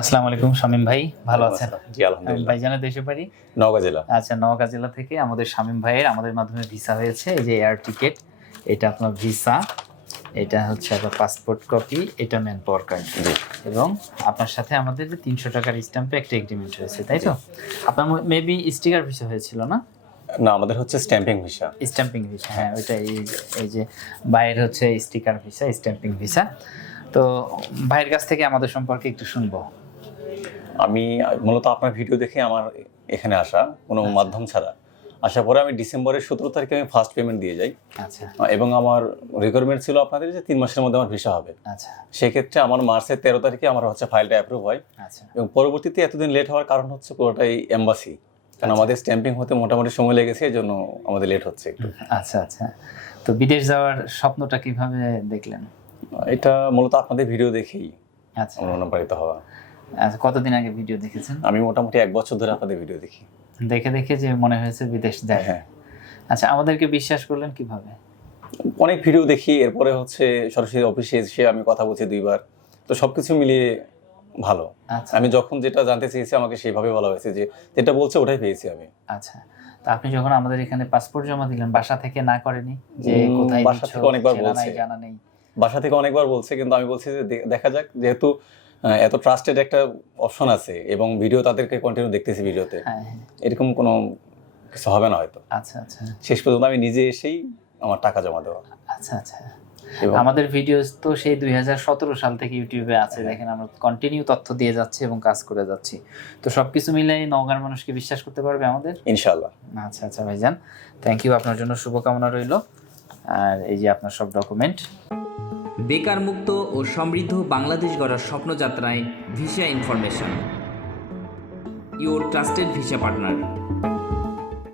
আসসালামু আলাইকুম শামীম ভাই, ভালো আছেন? জি আলহামদুলিল্লাহ। ভাইজানের দেশের বাড়ি নওগাঁ জেলা। আচ্ছা, নওগাঁ জেলা থেকে আমাদের শামীম ভাইয়ের আমাদের মাধ্যমে ভিসা হয়েছে। এই যে এয়ার টিকেট, এটা আপনার ভিসা, এটা হচ্ছে আপনার পাসপোর্ট কপি, এটা ম্যান পাওয়ার কার্ড, এবং আপনার সাথে আমাদের 300 টাকার স্ট্যাম্পে একটা এগ্রিমেন্ট হয়েছে, তাই তো? আপনার মেবি স্টিকার ভিসা হয়েছিল না? না, আমাদের হচ্ছে স্ট্যাম্পিং ভিসা। স্ট্যাম্পিং ভিসা, হ্যাঁ ওইটা। এই যে বাইরের হচ্ছে স্টিকার ভিসা, স্ট্যাম্পিং ভিসা। তো ভাইয়ের কাছ থেকে আমাদের সম্পর্কে একটু শুনবো। আমি মূলত আপনার ভিডিও দেখে আমার এখানে আসা, কোনো মাধ্যম ছাড়া আসার পরে আমি ডিসেম্বরের 17 তারিখে আমি ফার্স্ট পেমেন্ট দিয়ে যাই। আচ্ছা এবং আমার রিকোয়ারমেন্ট ছিল আপনাদের যে 3 মাসের মধ্যে আমার ভিসা হবে। আচ্ছা সেক্ষেত্রে আমার মার্চের 13 তারিখে আমার হচ্ছে ফাইলটা অ্যাপ্রুভ হয়। আচ্ছা এবং পরবর্তীতে এতদিন লেট হওয়ার কারণ হচ্ছে পুরোটাই এম্বাসি, কারণ আমাদের স্ট্যাম্পিং হতে মোটামুটি সময় লেগেছে, এই জন্য আমাদের লেট হচ্ছে একটু। আচ্ছা আচ্ছা। তো বিদেশ যাওয়ার স্বপ্নটা কিভাবে দেখলেন? এটা মূলত আপনাদের ভিডিও দেখেই আচ্ছা আমার অনুপ্রাণিত হওয়া। আচ্ছা, কতদিন আগে ভিডিও দেখেছেন? আমি মোটামুটি 1 বছর ধরে আপনাদের ভিডিও দেখি। দেখে দেখে যে মনে হয়েছে বিদেশ যায়। হ্যাঁ, আচ্ছা, আমাদেরকে বিশ্বাস করলেন কিভাবে? অনেক ভিডিও দেখি, এরপরে হচ্ছে সরাসরি অফিসে এসে আমি কথা বলছি 2 বার, তো সবকিছু মিলিয়ে ভালো। আচ্ছা আমি যখন যেটা জানতে চেয়েছি আমাকে সেভাবে বলা হয়েছে, যে যেটা বলছে ওটাই পেয়েছি আমি। আচ্ছা। তো আপনি যখন আমাদের এখানে পাসপোর্ট জমা দিলেন, বাসা থেকে না করেনি যে কোথায় বাসা দিচ্ছ, থেকে অনেকবার চেনা নাই, বলছে। জানা নেই? বাসা থেকে অনেকবার বলছে, কিন্তু আমি বলছি যে দেখা যাক, যেহেতু এত ট্রাস্টেড একটা অপশন আছে এবং ভিডিও তাদেরকে কন্টিনিউ দেখতেছি ভিডিওতে, হ্যাঁ হ্যাঁ। এরকম কোনো কিছু হবে না হয়তো। আচ্ছা আচ্ছা শেষ পর্যন্ত আমি নিজে এসেই আমার টাকা জমা দেওয়া। আচ্ছা আচ্ছা। এবং আমাদের ভিডিও তো সেই 2017 সাল থেকে ইউটিউবে আছে, দেখেন আমরা কন্টিনিউ তথ্য দিয়ে যাচ্ছি এবং কাজ করে যাচ্ছি। তো সবকিছু মিলে নওগাঁর মানুষকে বিশ্বাস করতে পারবে আমাদের? ইনশাআল্লাহ। আচ্ছা আচ্ছা ভাইজান, থ্যাংক ইউ, আপনার জন্য শুভকামনা রইল। আর এই যে আপনার সব ডকুমেন্ট। বেকার মুক্ত ও সমৃদ্ধ বাংলাদেশ গড়ার স্বপ্নযাত্রায় visa information, your trusted visa partner.